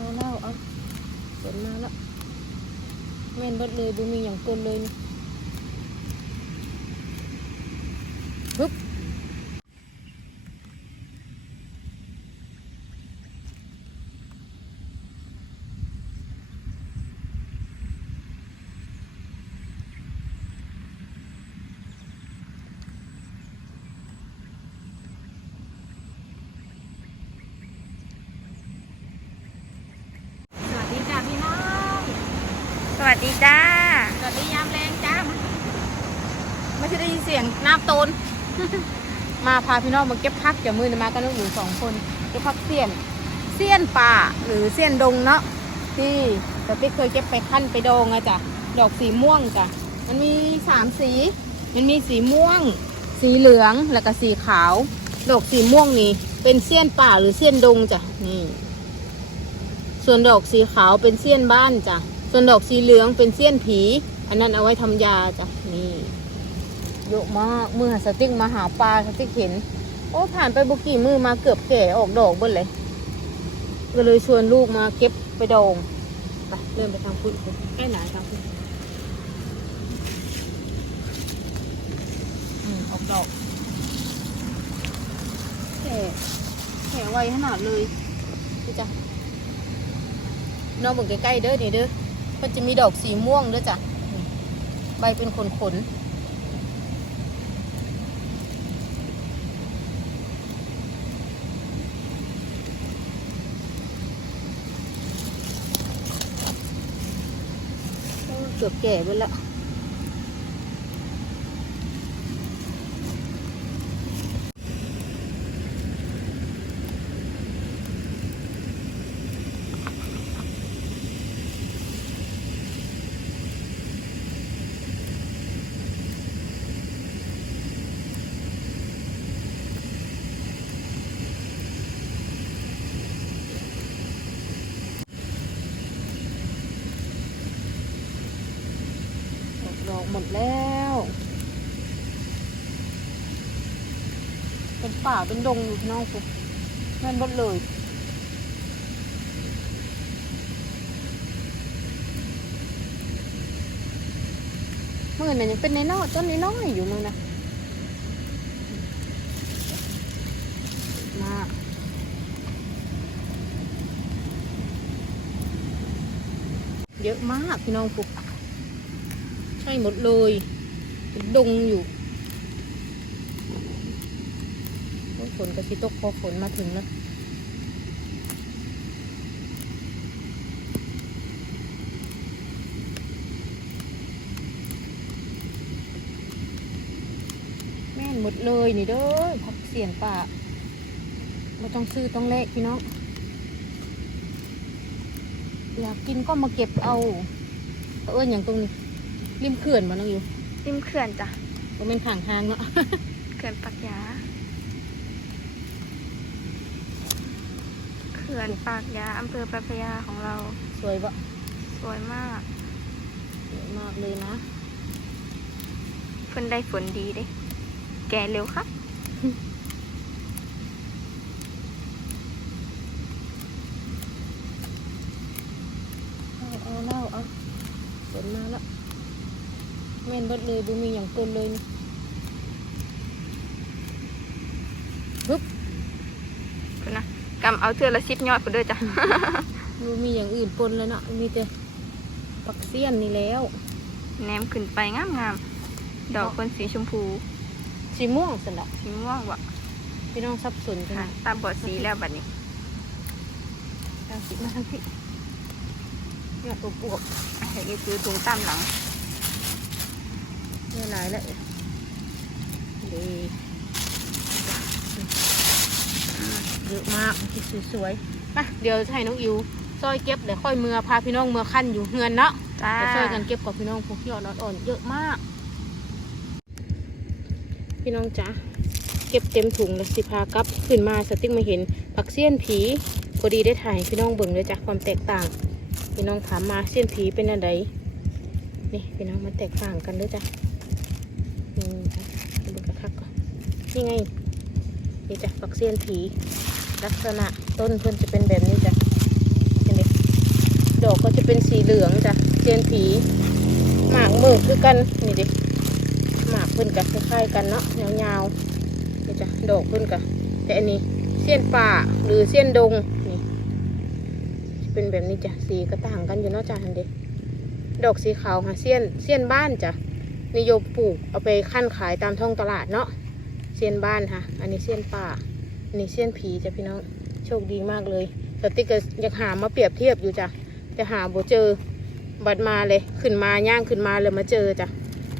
เอาเล่าเอาฝนมาแล้วแม่นบดเลยบุมีอย่างเกินเลยนี่ฮึบสวัสดีจ้าพี่น้อง สวัส ดีจ้า สวัสดียามแรงจ้า ไม่ใช่ได้ยินเสียงน้ำตูน มาพาพี่น้องมาเก็บพักจากมือมากันลูกหนูสองคนเก็บพักเสี้ยน เสี้ยนป่าหรือเสี้ยนดงเนาะที่แต่ที่เคยเก็บไปขั้นไปดองอะจ้ะดอกสีม่วงจ้ะมันมีสามสี มันมีสีม่วง สีเหลืองแล้วก็สีขาว ดอกสีม่วงนี่เป็นเสี้ยนป่าหรือเสี้ยนดงจ้ะนี่ ส่วนดอกสีขาวเป็นเสี้ยนบ้านจ้ะ ส่วนดอกสีเหลืองเป็นเสี้ยนผี อันนั้นเอาไว้ทำยาจ้ะนี่เยอะมากมือสติ๊กมาหาปลาสติ๊กเห็น โอ้ผ่านไปบุกี่มือมาเกือบแก่ออกดอกเบิ้ลเลย ก็เลยชวนลูกมาเก็บไปดองไปเริ่มไปทางพุ้นใกล้หนาทางพุ้นอืมออกดอกแก่แก่ไวขนาดเลยนี่จ้ะน้องเบิ่งใกล้ๆเด้อนี่เด้อ มันจะมีดอกสีม่วงด้วยจ้ะใบเป็นขนขนๆเกือบแก่ไปแล้วออกดอกหมดแล้ว เป่าเป็นดงอยู่ข้างนอกปุ๊บแม่นหมดเลยเมื่อนั้นยังเป็นในนอกต้นในน้อยอยู่มึงนะมากเยอะมากพี่น้องปุ๊บใช่หมดเลยเป็นดงอยู่โอ้ยฝ นกระชิตกพอฝนมาถึงแล้วแม่นหมดเลยนี่เด้อผักเสียนป่าไม่ต้องซื้อต้องเลขพี่น้องอยากกินก็มาเก็บเอาเอาเอิ้นอย่างตรงนี้ริมเขื่อนมาน้องอยู่ริมเขื่อนจ้ะก็เป็นข้างทางเนาะ เขื่อนปักยา ขื่อนปากยาอำเภอปากพยาของเรา สวยปะสวยมากสวยมากเลยนะเพิ่นได้ฝนดีเด้ แก่เร็วครับ เอาเอาเล่าเอาฝนมาแล้วแม่นเบดเลยบุมีอย่างเกินเลยนี่ฮึบ เพิ่นนะ กำเอาเทือละสิบยอดเพิ่นเด้อจ้ะบุมีอย่างอื่นปนเลยเนาะมีแต่ปักเสี้ยนนี่แล้วแนมขึ้นไปงามๆดอกคนสีชมพูสีม่วงสันละสีม่วงวะพี่น้องสับสนกันค่ะนะตาบอดสีแล้วบัดนี้ทางสีมาทางพี่เนี่ยตัวปวกให้ยายซื้อถุงตามหลังเนี่ยหลายแล้วดี เยอะมากคิดสวยๆไปเดี๋ยวจะให้น้องอิวซอยเก็บเดี๋ยวค่อยเมือพาพี่น้องเมือขั้นอยู่เฮือนเนาะจ้าไปช่วยกันเก็บกับพี่น้องพวกที่อ่อนๆเยอะมาก พี่น้องจ๋าเก็บเต็มถุงเลยสิพากลับขึ้นมาสติ๊กมาเห็นผักเสี้ยนผีพอดีได้ถ่ายให้พี่น้องเบิ่งเลยจ้ะความแตกต่าง พี่น้องถามมาเสี้ยนผีเป็นอะไรนี่พี่น้องมันแตกต่างกันด้วยจ้ะนี่จ้ะเบิ่งกระคักก่อนนี่ไงนี่จ้ะผักเสี้ยนผี ลักษณะต้นเพิ่อนจะเป็นแบบนี้จ้ะเห็นไหมอกก็จะเป็นสีเหลืองจ้ะเซียนผีหมากมือคือกันนี่ดิหมากเพิ่อนกับคล้ายๆกันเนาะยาวๆนี่จ้ะดอกเพิ่อนกับแต่อันนี้เซียนป่าหรือเซียนดงนี่จะเป็นแบบนี้จ้ะสีก็ต่างกันอยู่เนาะจ้ะอันเด็ดอกสีขาวค่ะเซียนเซียนบ้านจ้ะนิยมปลูกเอาไปขั้นขายตามท้องตลาดเนาะเซียนบ้านค่ะ อันนี้เซียนป่า นนี้เซียนผีจ้ะพี่น้อง โชคดีมากเลยสติ๊กเกอร์อยากหามาเปรียบเทียบอยู่จ้ะแต่หาบ่เจอ บัดมาเลยขึ้นมาย่างขึ้นมาเลยมาเจอจ้ะ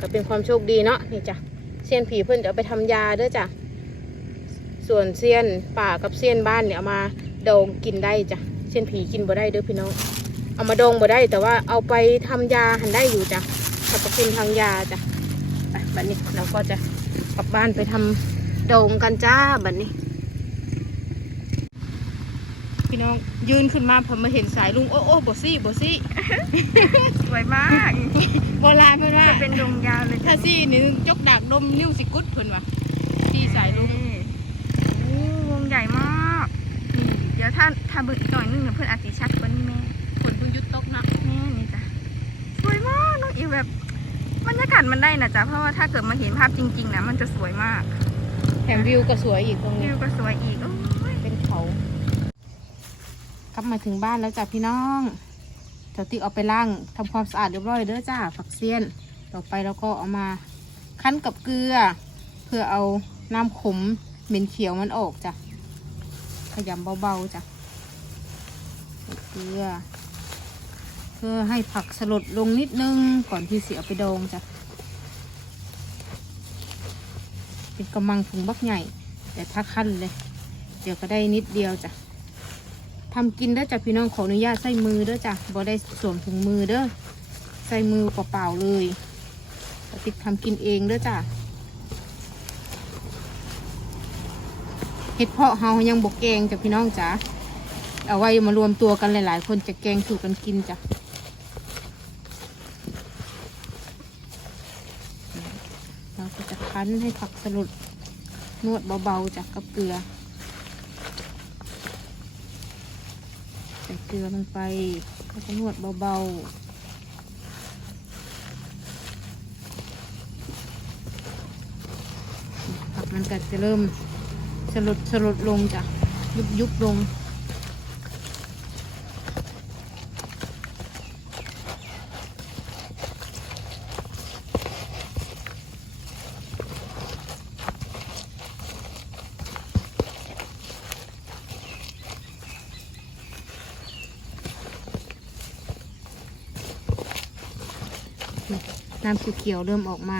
ก็เป็นความโชคดีเนาะนี่จ้ะเซียนผีเพิ่นจะเอาไปทำยาเด้อจ้ะส่วนเซียนป่ากับเซียนบ้านเนี่ยเอามาดองกินได้จ้ะเซียนผีกินบ่ได้เด้อพี่น้อง เอามาดองบ่ได้แต่ว่าเอาไปทำยาหันได้อยู่จ้ะสรรพคุณทางยาจ้ะไปบัดนี้เราก็จะกลับบ้านไปทำดองกันจ้าบัดนี้ พี่น้องยืนขึ้นมาผมมาเห็นสายลุงโอ้โอ้บซี่บซี่สวยมากโบราณเพื่อนว่าจะเป็นดงยาวเลยถ้าซี่นี่จกดากดมนิ้วสิกุดเพื่อนว่าซี่สายลุงโอ้วงใหญ่มากนี่เดี๋ยวถ้าถ้าเบึกอีกหน่อยนึงเดี๋ยวเพื่อนอาจจะชัดกว่านี้แม่ฝนเพิ่งหยุดตกนะแม่นี่จ้ะสวยมากน้องอิวแบบบรรยากาศมันได้นะจ๊ะเพราะว่าถ้าเกิดมาเห็นภาพจริงๆนะมันจะสวยมากแถมวิวก็สวยอีกตรงวินี้วก็สวยอีกโอ้ย เป็นเขาก ลับมาถึงบ้านแล้วจ้ะพี่น้องเดี๋ยวติ๊กเอาไปล้างทำความสะอาดเรียบร้อยเด้อจ้าฝักเซียน ต่อไปเราก็เอามาคั้นกับเกลือ เพื่อเอาน้ำขมเหม็นเขียวมันออกจ้ะขยำเบาๆจ้ะเกลือ เพื่อให้ผักสลดลงนิดนึงก่อนที่เสิเอาไปดองจ้ะเป็นกำมังถุงบักใหญ่ แต่ถ้าขั้นเลย เดี๋ยวก็ได้นิดเดียวจ้ะ ทำกินเด้อจ้ะพี่น้องขออนุญาตใส่มือเด้อจ้ะบ่ได้สวมถุงมือเด้อใส่มือเปล่าๆเลยปฏิกทำกินเองเด้อจ้ะเห็ดเพาะเฮายังบกแกงจ้ะพี่น้องจ้ะเอาไว้มารวมตัวกันหลายๆ คนจะแกงสู่กันกินจ้ะเราก็จะคั้นให้ผักสลุดนวดเบาๆจากกับเกลือ ใส่เกลือลงไปแล้วก็นวดเบาๆผักมันก็จะเริ่มสลดสลดลงจ้ะยุบยุบลง น้ำเขียวๆเริ่มออกมา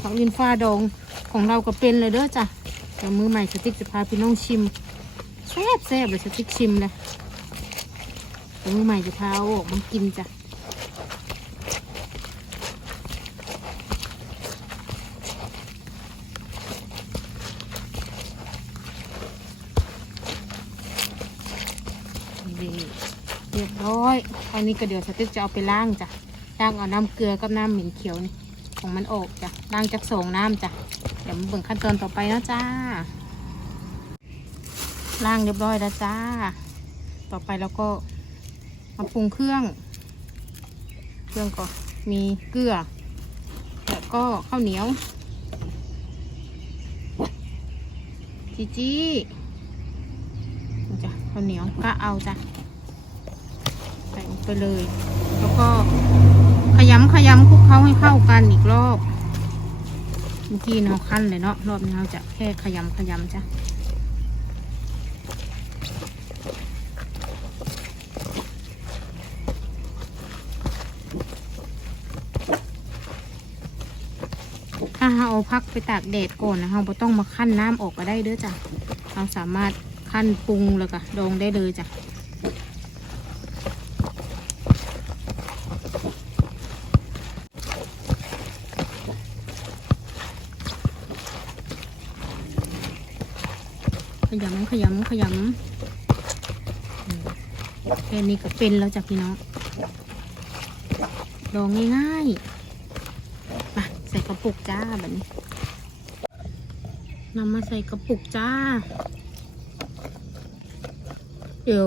ผักลินฟ้าดองของเราก็เป็นเลยเด้อจ้ะเดี๋ยวมือใหม่สติ๊กจะพาพี่น้องชิมแซ่บแซ่บเลยสติ๊กชิมเลยเดี๋ยวมือใหม่จะพาเอาออกมากินจ้ะนี่เร้อยคราวนี้ก็เดี๋ยวสติ๊กจะเอาไปล้างจ้ะล้างเอาน้ำเกลือกับน้ำเหม็นเขียวนี่ของมันออกจ้ะล้างจากสองน้ำจ้ะเดี๋ยวมาเบิ่งขั้นตอนต่อไปนะจ้าล้างเรียบร้อยแล้วจ้า ต่อไปเราก็มาปรุงเครื่อง เครื่องก็มีเกลือ แล้วก็ข้าวเหนียวจีจี้จ้ะข้าวเหนียวก็เอาจ้ะ ไปเลย แล้วก็ขยำขยำคลุกเคล้าให้เข้ากันอีกรอบเมื่อกี้เราขั้นเลยเนาะรอบนี้เราจะแค่ขยำขยำจ้ะถ้าเราเอาพักไปตากแดดก่อนนะเราไม่ต้องมาขั้นน้ำออกก็ได้เด้อจ้ะเราสามารถขั้นปรุงแล้วก็ดองได้เลยจ้ะ ขยำขยำขยำแค่นี้ก็เป็นแล้วจ้ะพี่น้องดองง่ายๆมาใส่กระปุกจ้าแบบนี้นำมาใส่กระปุกจ้า เดี๋ยว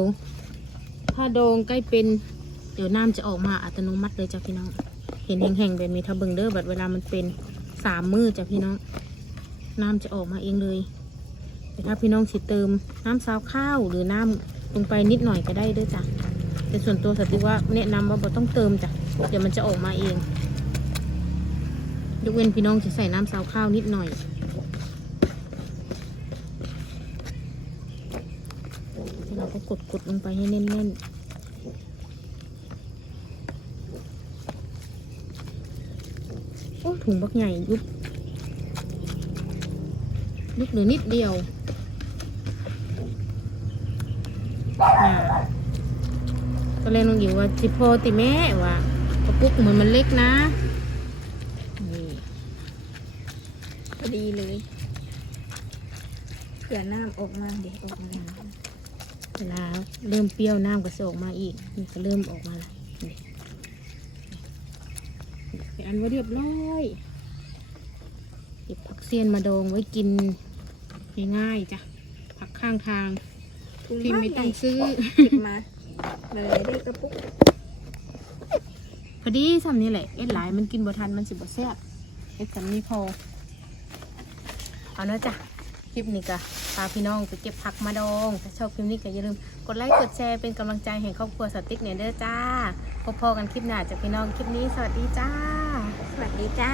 ถ้าโดงใกล้เป็น เดี๋ยวน้ำจะออกมาอัตโนมัติเลยจ้ะพี่น้อง เห็นแห้งๆแบบนี้ถ้าเบิ่งเด้อแบบเวลามันเป็นสามมือจ้ะพี่น้องน้ำจะออกมาเองเลย ถ้าพี่น้องสิเติมน้ำซาวข้าวหรือน้ำลงไปนิดหน่อยก็ได้ด้วยจ้ะแต่ส่วนตัวสติว่าแนะนำว่าบ่ต้องเติมจ้ะเดี๋ยวมันจะออกมาเองยกเว้นพี่น้องจะใส่น้ำซาวข้าวนิดหน่อยเราก็กดกดลงไปให้แน่นๆโอ้ถุงบักใหญ่ยุบยุบเหลือนิดเดียวน่ะ ก็เลยน้องอิ๋วว่าจิพติแม่ว่ากระปุกเหมือนมันเล็กนะนี่พอดีเลยเผื่อน้ำออกมาเดี๋ยวออกมาแล้วเวลาเริ่มเปรี้ยวน้ำก็จะออกมาอีกนี่ก็เริ่มออกมาและนี่เป็นอันว่าเรียบร้อยเก็บผักเสี้ยนมาดองไว้กินง่ายๆจ้ะผักข้างทางที่ไม่ต้องซื้อมา เลยได้กระปุกพอดีสำนี้แหละเอ็ดหลายมันกินบ่ทันมันสิบ่แซ่บเอ็ดสำนี้พอเอาเนอะจ้ะคลิปนี้ก็พาพี่น้องไปเก็บผักมาดองถ้าชอบคลิปนี้ก็อย่าลืมกดไลค์กดแชร์เป็นกำลังใจให้ครอบครัวสติ๊กเนี่ยเด้อจ้าพบพอกันคลิปหน้าจากพี่น้องคลิปนี้สวัสดีจ้า สวัสดีจ้า